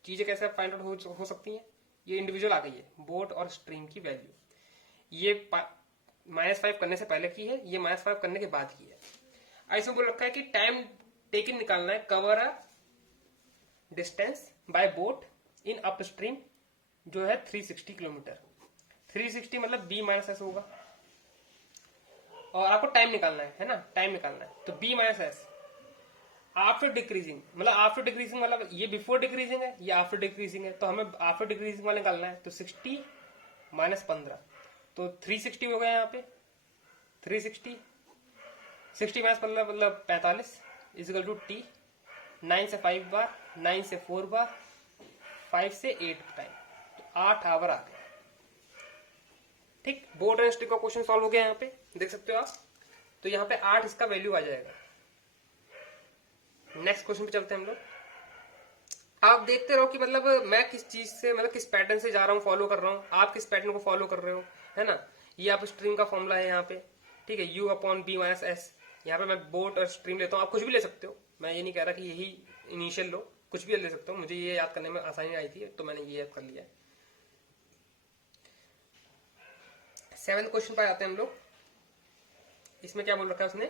चीजें कैसे फाइंड आउट हो सकती हैं। ये इंडिविजुअल आ गई है बोट और स्ट्रीम की वैल्यू, ये -5 करने से पहले की है, ये -5 करने के बाद की है। ऐसे बोल रखा है कि टाइम टेकन निकालना है, cover a distance by boat in up stream जो है 360 किलोमीटर, 360 मतलब बी माइनस एस होगा, और आपको टाइम निकालना है ना, टाइम निकालना है, तो B minus S after decreasing, मतलब ये बिफोर डिक्रीजिंग है, ये आफ्टर डिक्रीजिंग है, तो हमें आफ्टर डिक्रीजिंग वाला निकालना है, तो 60 - 15, तो 360 हो गया यहाँ पे, 360 60 - 15 मतलब 45 इजिकल टू टी, 9 से 5 बार, 9 से 4 बार, 5 से 8 टाइम, तो 8 आवर आ गया, ठीक। बोर्ड एंड स्ट्रिंग का क्वेश्चन सॉल्व हो गया यहाँ पे, देख सकते हो आप, तो यहाँ पे 8 इसका वैल्यू आ जाएगा। नेक्स्ट क्वेश्चन पे चलते हैं हम लोग। आप देखते रहो कि मतलब मैं किस चीज से, मतलब किस पैटर्न से जा रहा हूँ, फॉलो कर रहा हूँ, आप किस पैटर्न को फॉलो कर रहे हो, है ना। ये आप स्ट्रिंग का फॉर्मूला है यहाँ पे, ठीक है, u upon B minus S, यहाँ पे मैं बोट और स्ट्रीम लेता हूँ, आप कुछ भी ले सकते हो, मैं ये नहीं कह रहा कि यही इनिशियल लो, कुछ भी ले सकते हो, मुझे ये याद करने में आसानी आई थी तो मैंने ये याद कर लिया है। 7th क्वेश्चन पर आते हैं हम लोग। इसमें क्या बोल रखा है उसने,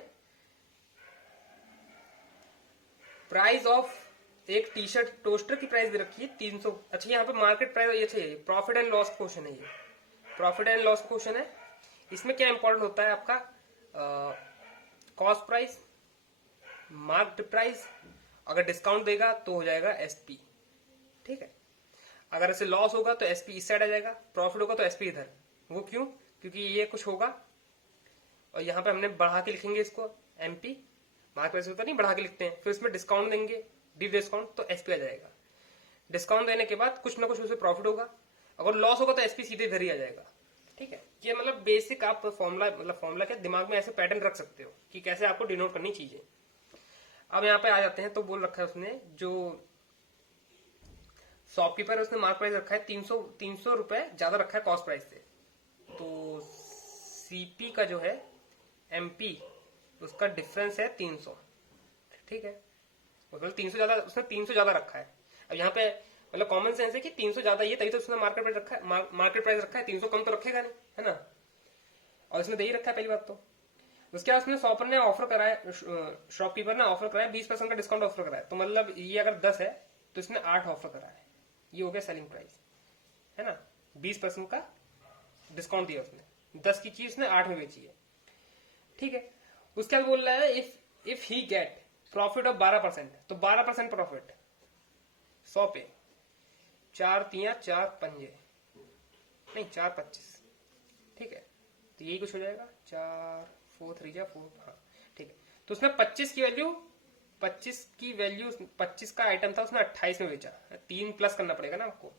प्राइस ऑफ एक टी शर्ट टोस्टर की प्राइस दे रखी है 300। अच्छा, यहाँ पे मार्केट प्राइस, ये प्रॉफिट एंड लॉस क्वेश्चन है, ये प्रॉफिट एंड लॉस क्वेश्चन है। इसमें क्या इंपॉर्टेंट होता है आपका, कॉस्ट प्राइस, मार्क्ड प्राइस, अगर डिस्काउंट देगा तो हो जाएगा एसपी, ठीक है। अगर ऐसे लॉस होगा तो एसपी इस साइड आ जाएगा, प्रॉफिट होगा तो एसपी इधर। वो क्यों, क्योंकि ये कुछ होगा और यहाँ पे हमने बढ़ा के लिखेंगे इसको, एमपी मार्केट प्राइस होता नहीं, बढ़ा के लिखते हैं, फिर इसमें डिस्काउंट देंगे, डीप डिस्काउंट तो एसपी आ जाएगा। डिस्काउंट देने के बाद कुछ ना कुछ उसे प्रॉफिट होगा, अगर लॉस होगा तो एसपी सीधे इधर ही आ जाएगा। ठीक है, ये मतलब बेसिक आप फॉर्मूला, मतलब फॉर्मूला क्या, दिमाग में ऐसे पैटर्न रख सकते हो कि कैसे आपको डिनोट करनी चीजें। अब यहाँ पे आ जाते हैं, तो बोल रखा है उसने, जो शॉपकीपर है उसने मार्क प्राइस रखा है 300 रुपए ज्यादा रखा है कॉस्ट प्राइस से। तो सीपी का जो है एमपी उसका डिफरेंस है 300। ठीक है, मतलब 300 ज्यादा, उसने 300 ज्यादा रखा है। अब यहाँ पे मतलब कॉमन सेंस है कि 300 ज्यादा ही है, तभी तो उसने मार्केट प्राइस रखा है, मार्केट प्राइस रखा है, 300 कम तो रखेगा नहीं, है ना। और इसने दे ही रखा है पहली बात तो। उसके बाद उसने शॉपर ने ऑफर कराया, शॉपकीपर ने ऑफर कराया 20% का डिस्काउंट ऑफर कराया, तो मतलब ये अगर 10 है तो इसने 8 ऑफर कराया है, ये हो गया सेलिंग प्राइस, है ना। 20% का डिस्काउंट दिया उसने, 10 की चीज उसने 8 में बेची है। ठीक है, उसके बाद बोल रहा है if he gate profit of 12%, तो 12% प्रॉफिट 100 पे, 4 तिया 4 पंजे, नहीं 4 25। ठीक है, तो यही कुछ हो जाएगा, 4 4 3 जा 4, हाँ ठीक है। तो उसने 25 की वैल्यू, 25 का आइटम था उसने 28 में बेचा, 3 प्लस करना पड़ेगा ना आपको,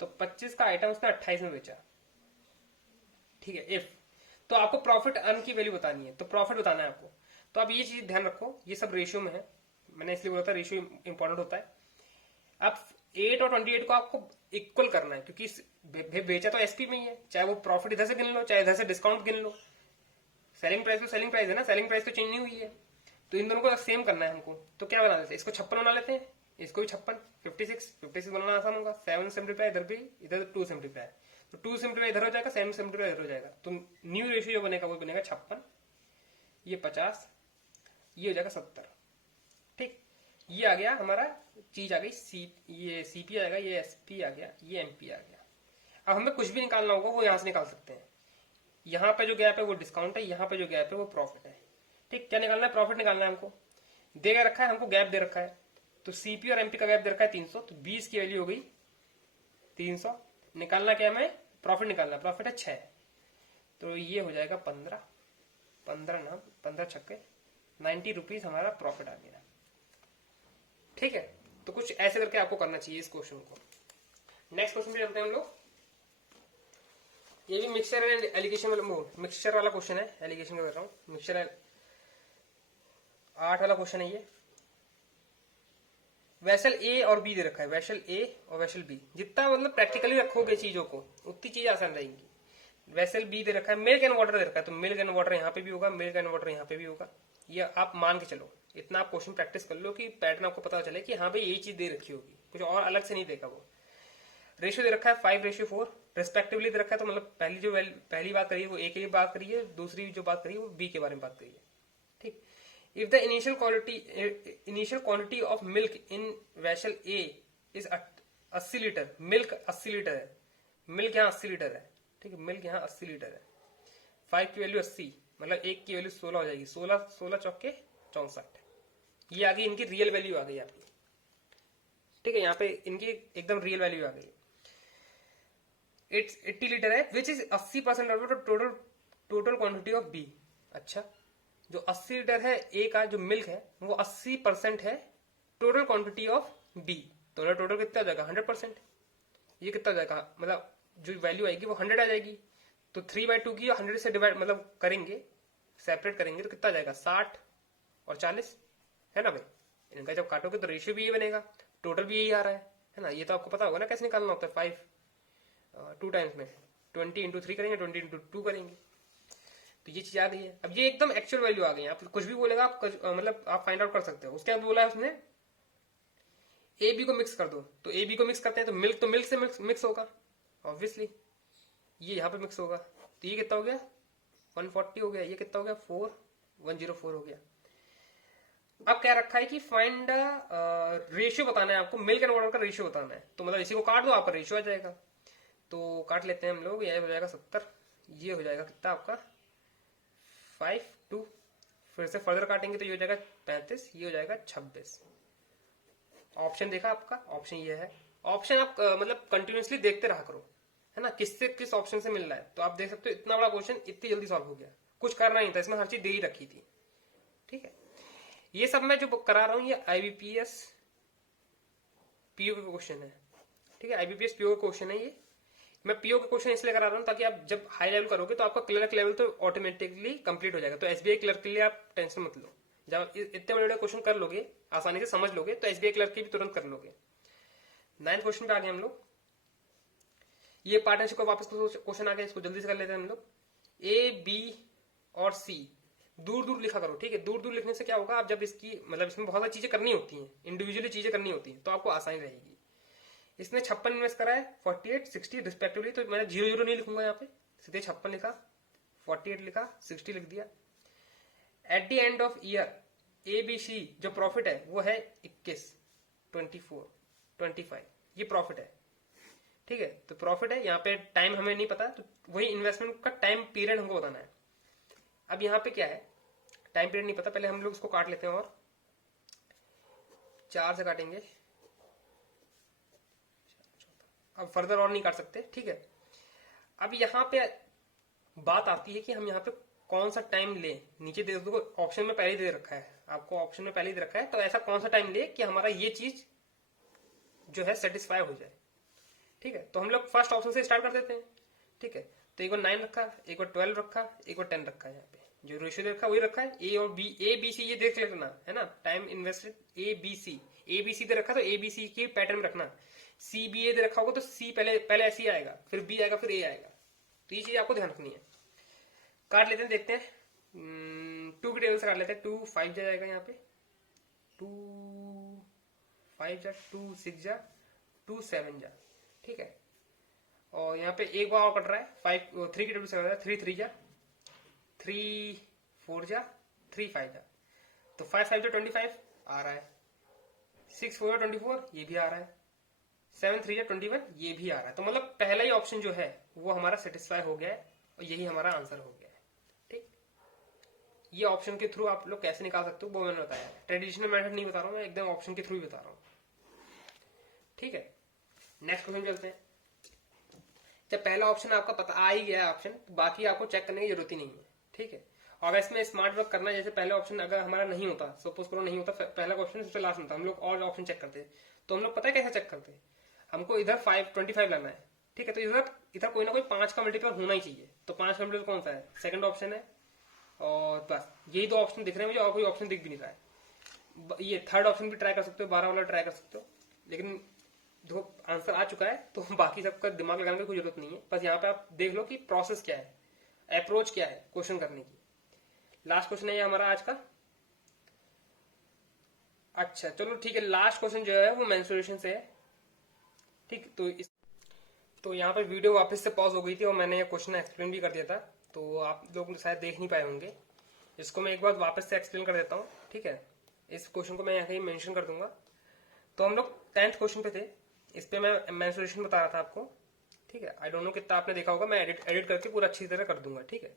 तो 25 का आइटम उसने 28 में बेचा। ठीक है, इफ, तो आपको प्रॉफिट अर्न की वैल्यू बतानी है, तो प्रॉफिट बताना है आपको। तो आप ये चीज ध्यान रखो, ये सब रेशियो में है, मैंने इसलिए बोला था रेशियो इंपॉर्टेंट होता है। अब 8 और 28 को आपको इक्वल करना है, क्योंकि बेचा तो एसपी में ही है, चाहे वो प्रॉफिट इधर से गिन लो चाहे इधर से डिस्काउंट गिन लो, सेलिंग प्राइस तो सेलिंग प्राइस है ना, सेलिंग प्राइस तो चेंज नहीं हुई है, तो इन दोनों को सेम करना है हमको। तो क्या बना लेते हैं, इसको 56 बना लेते हैं, इसको भी 56, 56 बनाना आसान होगा, 7 सिम्प्लीफाई इधर भी, इधर 2 सिम्प्लीफाई, तो 2 सिम्प्लीफाई इधर हो जाएगा, 7 सिम्प्लीफाई इधर हो जाएगा, तो न्यू रेशियो जो बनेगा वो बनेगा 56, ये 50, ये हो जाएगा 70। ठीक, ये आ गया हमारा चीज आ गई, ये सीपी आ जाएगा, ये एसपी आ गया, ये एमपी आ गया। अब हमें कुछ भी निकालना होगा वो यहां से निकाल सकते हैं, यहाँ पे जो गैप है वो डिस्काउंट है, यहाँ पे जो गैप है वो प्रॉफिट है। ठीक, क्या निकालना है, प्रॉफिट निकालना है हमको, दे रखा है हमको, गैप दे रखा है, तो सीपी और एमपी का गैप दे रखा है 300, तो 20 की वैल्यू हो गई 300, निकालना क्या हमें, प्रॉफिट निकालना, प्रॉफिट है 6, तो ये हो जाएगा 15 छक्के 90 रुपीज हमारा प्रॉफिट आ गया। ठीक है, तो कुछ ऐसे करके आपको करना चाहिए इस क्वेश्चन को। नेक्स्ट क्वेश्चन पे चलते हैं हम लोग, ये भी मिक्सचर एंड एलिगेशन वाला, मिक्सचर वाला क्वेश्चन है, एलिगेशन का कर रहा हूँ, मिक्सचर 8 वाला क्वेश्चन है ये। वेसल ए और बी दे रखा है, वेसल ए और वेसल बी, जितना मतलब प्रैक्टिकली रखोगे चीजों को उतनी चीज आसान रहेंगी। वेसल बी दे रखा है, मिल्क एंड वाटर दे रखा है, तो मिल्क एंड वाटर यहाँ पे भी होगा, मिल्क एंड वाटर यहाँ पे भी होगा, ये आप मान के चलो, इतना आप क्वेश्चन प्रैक्टिस कर लो कि पैटर्न आपको पता चले कि हाँ भाई यही चीज दे रखी होगी, कुछ और अलग से नहीं देखा वो। रेशियो दे रखा है 5:4 रिस्पेक्टिवली दे रखा है, तो मतलब पहली बात करिए वो ए के लिए बात करिए, दूसरी जो बात करिए वो बी के बारे में बात करिए। ठीक, if the initial quantity of milk in vessel A is 80 litre, milk 80 litre है, मिल्क यहाँ 80 लीटर है। ठीक है, मिल्क यहाँ 80 लीटर है, 5 की वैल्यू 80, मतलब 1 की वैल्यू 16 हो जाएगी, 16 चौके 64, ये आ गई इनकी रियल वैल्यू आ गई आपकी। ठीक है, यहाँ पे इनकी एकदम रियल वैल्यू आ गई। इट्स 80 लीटर है, which is 80% of total quantity of B. अच्छा, जो 80 लीटर है ए का जो मिल्क है वो 80% है टोटल क्वांटिटी ऑफ बी, तो टोटल कितना हो जाएगा 100%। ये कितना हो जाएगा, मतलब जो वैल्यू आएगी वो 100 आ जाएगी, तो 3/2 की 100 से डिवाइड मतलब करेंगे, सेपरेट करेंगे, तो कितना आ जाएगा 60 और 40, है ना भाई। इनका जब काटोगे तो रेशियो भी यही बनेगा, टोटल भी यही आ रहा है ना। ये तो आपको पता होगा ना कैसे निकालना होता है, 5 2 टाइम्स में 20 × 3 करेंगे, 20 × 2 करेंगे, तो ये चीज आ गई है। अब ये एकदम एक्चुअल वैल्यू आ गई है, आप कुछ भी बोलेगा आप मतलब आप फाइंड आउट कर सकते हो। उसके बाद बोला है उसने ए बी को मिक्स कर दो, तो ए बी को मिक्स करते हैं तो मिल्क से मिक्स होगा ऑब्वियसली, ये यहाँ पे मिक्स होगा, तो ये कितना हो गया 140 हो गया, ये कितना हो गया 104 हो गया। अब क्या रखा है कि फाइंड रेशियो बताना है आपको, मिल्क एंड वाटर का रेशियो बताना है, तो मतलब इसी को काट दो आपका रेशियो आ जाएगा। तो काट लेते हैं हम लोग, यह हो जाएगा 70, ये हो जाएगा कितना आपका 5 2, फिर से फर्दर काटेंगे तो ये हो जाएगा 35, ये हो जाएगा 26। ऑप्शन देखा आपका, ऑप्शन ये है। ऑप्शन आप मतलब कंटिन्यूसली देखते रहा करो, है ना, किससे किस ऑप्शन से मिल रहा है, तो आप देख सकते हो इतना बड़ा क्वेश्चन इतनी जल्दी सॉल्व हो गया, कुछ करना नहीं था इसमें, हर चीज दे ही रखी थी। ठीक है, ये सब मैं जो करा रहा हूँ ये IBPS पीओ का क्वेश्चन है, ठीक है, आईबीपीएस पीओ का क्वेश्चन है ये। मैं पीओ का क्वेश्चन इसलिए करा रहा हूँ ताकि आप जब हाई लेवल करोगे तो आपका क्लर्क लेवल तो ऑटोमेटिकली कंप्लीट हो जाएगा। तो एसबीआई क्लर्क के लिए आप टेंशन मत लो, जब इतने बड़े बड़े क्वेश्चन कर लोगे, आसानी से समझ लोगे, तो एसबीआई क्लर्क की भी तुरंत कर लोगे। 9th क्वेश्चन पे आ गए हम लोग। ये पार्टनरशिप का वापस क्वेश्चन आ गया, इसको जल्दी से कर लेते हैं हम लोग। ए बी और सी दूर दूर लिखा करो, ठीक है। दूर दूर लिखने से क्या होगा, आप जब इसकी मतलब इसमें बहुत सारी चीजें करनी होती हैं, इंडिविजुअली चीजें करनी होती हैं, तो आपको आसानी रहेगी। इसने 56 इन्वेस्ट करा है, 48 60 रिस्पेक्टिवली, तो मैंने 0 0 नहीं लिखूंगा यहाँ पे, सीधे 56 लिखा, 48 लिखा, 60 लिख दिया। At the end of year A B C जो प्रॉफिट है वो है 21 24 25, ये प्रॉफिट है, ठीक है। तो प्रॉफिट है, यहाँ पे टाइम हमें नहीं पता, तो वही इन्वेस्टमेंट का टाइम पीरियड हमको बताना है। अब यहाँ पे क्या है, टाइम पीरियड नहीं पता, पहले हम लोग इसको काट लेते हैं और 4 से काटेंगे, अब फर्दर और नहीं काट सकते, ठीक है। अब यहाँ पे बात आती है कि हम यहाँ पे कौन सा टाइम ले, नीचे दे दो, ऑप्शन में पहले दे रखा है आपको, ऑप्शन में पहले दे रखा है, तो ऐसा कौन सा टाइम ले कि हमारा ये चीज जो है सेटिस्फाई हो जाए, ठीक है। तो हम लोग फर्स्ट ऑप्शन से स्टार्ट कर देते हैं, ठीक है। तो एक बार 9 रखा, एक बार 12 रखा, एक बार 10 रखा है, यहाँ पे जो रेशियो दे रखा है वही रखा है। ए और बी, ए बी सी ये देख लेना है ना, time invested A B C, A B C दे रखा तो ए बी सी की पैटर्न में रखना। सी बी ए दे रखा होगा तो सी पहले पहले ऐसे ही आएगा, फिर बी आएगा, फिर ए आएगा, तो ये चीज आपको ध्यान रखनी है। काट लेते हैं, देखते हैं। 2 की टेबल से काट लेते हैं। 2 5 जाएगा यहाँ पे, 2 5 जा, 2 6 जा, 2 7 जा, ठीक है। और यहाँ पे एक बार और कट रहा है, 3 की टेबल से 3 3 जा, 3 4 जा, 3 5 जा, तो 5 5 जा 25 आ रहा है, 6 4 जा 24 ये भी आ रहा है, 7 3 जा 21 ये भी आ रहा है। तो मतलब पहला ही ऑप्शन जो है वो हमारा सेटिस्फाई हो गया है और यही हमारा आंसर हो गया है, ठीक। ये ऑप्शन के थ्रू आप लोग कैसे निकाल सकते हो वो मैंने बताया, ट्रेडिशनल मेथड नहीं बता रहा हूँ मैं, एकदम ऑप्शन के थ्रू ही बता रहा हूँ, ठीक है। नेक्स्ट क्वेश्चन चलते हैं। जब पहला ऑप्शन आपका पता आ ही गया है ऑप्शन, तो बाकी आपको चेक करने की जरूरत ही नहीं है, ठीक है। और इसमें स्मार्ट वर्क करना, जैसे पहला ऑप्शन अगर हमारा नहीं होता, सपोज करो नहीं होता, पहला ऑप्शन सबसे लास्ट में था, हम लोग और ऑप्शन चेक करते हैं, तो हम लोग पता है कैसे चेक करते हैं, हमको इधर 25 लाना है, ठीक है। तो इधर इधर कोई ना कोई 5 का मल्टीपल होना ही चाहिए, तो 5 का मल्टीपल कौन सा है, सेकंड ऑप्शन है, और बस यही 2 ऑप्शन दिख रहे हैं मुझे, और कोई ऑप्शन दिख भी नहीं रहा है। ये थर्ड ऑप्शन भी ट्राई कर सकते हो, 12 वाला ट्राई कर सकते हो, लेकिन जो आंसर आ चुका है तो बाकी सबका दिमाग लगाने की कोई जरूरत नहीं है। बस यहाँ पे आप देख लो कि प्रोसेस क्या है, अप्रोच क्या है क्वेश्चन करने की। लास्ट क्वेश्चन है ये हमारा आज का। अच्छा चलो ठीक है, लास्ट क्वेश्चन जो है वो मेंसुरेशन से है, ठीक। तो यहाँ पर वीडियो वापस से पॉज हो गई थी और मैंने ये क्वेश्चन एक्सप्लेन भी कर दिया था, तो आप लोग शायद देख नहीं पाए होंगे। इसको मैं एक बार वापस से एक्सप्लेन कर देता हूँ, ठीक है। इस क्वेश्चन को मैं यहाँ कहीं मेंशन कर दूंगा। तो हम लोग 10th क्वेश्चन पे थे, इस पे मैं मेंसुरेशन बता रहा था आपको, ठीक है। आई डोंट नो कितना आपने देखा होगा, मैं एडिट करके पूरा अच्छी तरह कर दूंगा, ठीक है।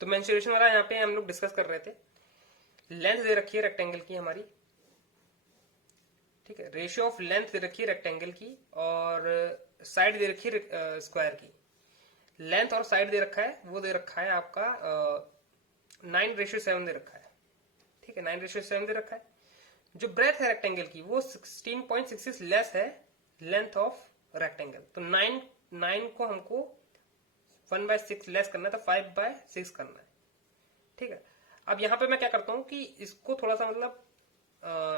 तो मेंसुरेशन वाला यहाँ पे हम लोग डिस्कस कर रहे थे। लेंथ दे रखी है रेक्टेंगल की हमारी, ठीक है। रेशियो ऑफ लेंथ दे रखी है रेक्टेंगल की, और साइड दे रखी है स्क्वायर की। लेंथ और साइड दे रखा है, वो दे रखा है आपका 9:7 दे रखा है, ठीक है। 9:7 दे रखा है। जो ब्रेथ है रेक्टेंगल की वो 16.66 लेस है लेंथ ऑफ रेक्टेंगल, तो 9 को हमको 1/6 लेस करना है, तो 5/6 करना है, ठीक है। अब यहाँ पे मैं क्या करता हूँ कि इसको थोड़ा सा मतलब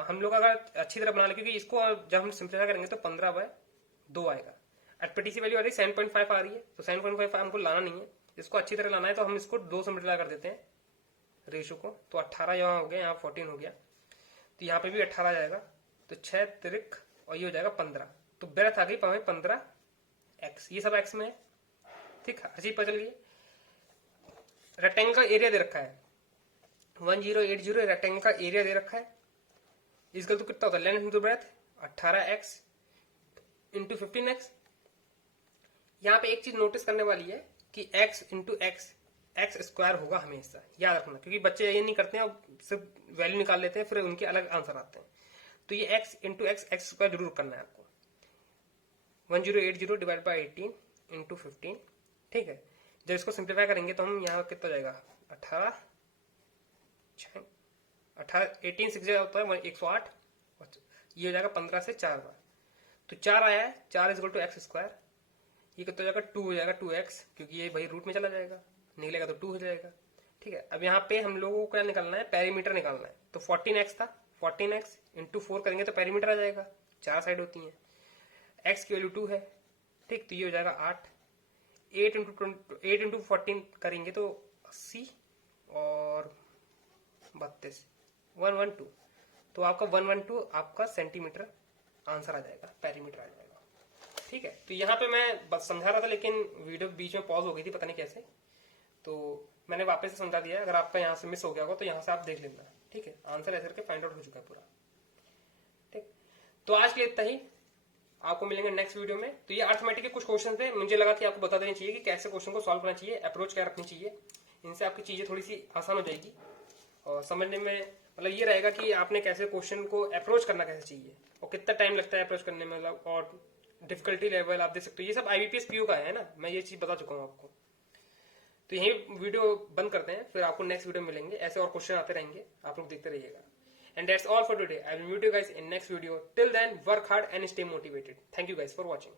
हम लोग अगर अच्छी तरह बना ले, क्योंकि इसको जब हम सिंप्लीफाई करेंगे तो 15/2 आएगा। एटपीटीसी वैल्यू आ रही है 7.5 आ रही है, तो 7.5 हमको लाना नहीं है, इसको अच्छी तरह लाना है, तो हम इसको 2 से मल्टीप्लाई कर देते हैं रेशो को, तो 18 यहाँ हो गया, यहाँ 14 हो गया, तो यहाँ पे भी 18 जाएगा, तो 6 तिरिक और ये हो जाएगा 15, तो ब्रेथ आ गई 15x, ये सब x में है, ठीक है। हर चीज पता चल गई। रेक्टेंगल का एरिया दे रखा है 1080, रेक्टेंगल का एरिया दे रखा है, इसका तो कितना होता है length into breadth, 18x into 15x। यहाँ पे एक चीज नोटिस करने वाली है कि x इंटू एक्स स्क्वायर होगा हमेशा, याद रखना, क्योंकि बच्चे ये नहीं करते हैं और सिर्फ वैल्यू निकाल लेते हैं, फिर उनके अलग आंसर आते हैं। तो ये x इंटू एक्स स्क्वायर जरूर करना है आपको। 1080 डिवाइड बाई 18 इंटू 15, ठीक है। जब इसको सिंप्लीफाई करेंगे तो हम यहाँ कितना जाएगा 18 18 18 6 होता है 108, ये हो जाएगा 15 से 4 बार, तो 4 आया है, 4 is equal to X square, ये कितना हो जाएगा 2 हो जाएगा 2x, क्योंकि ये भाई रूट में चला जाएगा, निकलेगा तो 2 हो जाएगा। ठीक है, अब यहाँ पे हम लोगों को क्या निकालना है, पेरीमीटर निकालना है। तो 14x था, 14x इंटू 4 करेंगे तो पेरीमीटर आ जाएगा, 4 साइड होती हैं, x की वैल्यू 2 है। ठीक, तो ये हो जाएगा 8, 8 इंटू 14 करेंगे तो 80 और 32, 112, तो आपका 112 आपका सेंटीमीटर आंसर आ जाएगा, पेरीमीटर आ जाएगा। ठीक है, तो यहाँ पे मैं बस समझा रहा था लेकिन वीडियो बीच में पॉज हो गई थी, पता नहीं कैसे, तो मैंने वापस से समझा दिया है। अगर आपका यहाँ से मिस हो गया होगा तो यहाँ से आप देख लेना। ठीक है, आंसर ऐसे करके फाइंड आउट हो चुका है पूरा। ठीक, तो आज के लिए इतना ही, आपको मिलेंगे नेक्स्ट वीडियो में। तो ये अर्थमेटिक के कुछ क्वेश्चन थे, मुझे लगा कि आपको बता देना चाहिए कि कैसे क्वेश्चन को सॉल्व करना चाहिए, अप्रोच क्या रखनी चाहिए, इनसे आपकी चीजें थोड़ी सी आसान हो जाएगी और समझने में मतलब ये रहेगा कि आपने कैसे क्वेश्चन को अप्रोच करना कैसे चाहिए और कितना टाइम लगता है अप्रोच करने में, मतलब और डिफिकल्टी लेवल आप देख सकते हो। ये सब IBPS PO का है ना, मैं ये चीज बता चुका हूँ आपको। तो यही वीडियो बंद करते हैं, फिर आपको नेक्स्ट वीडियो मिलेंगे, ऐसे और क्वेश्चन आते रहेंगे, आप लोग देखते रहिएगा। And that's all for today, I will meet you guys in next video. Till then work hard and stay motivated. Thank you guys for watching.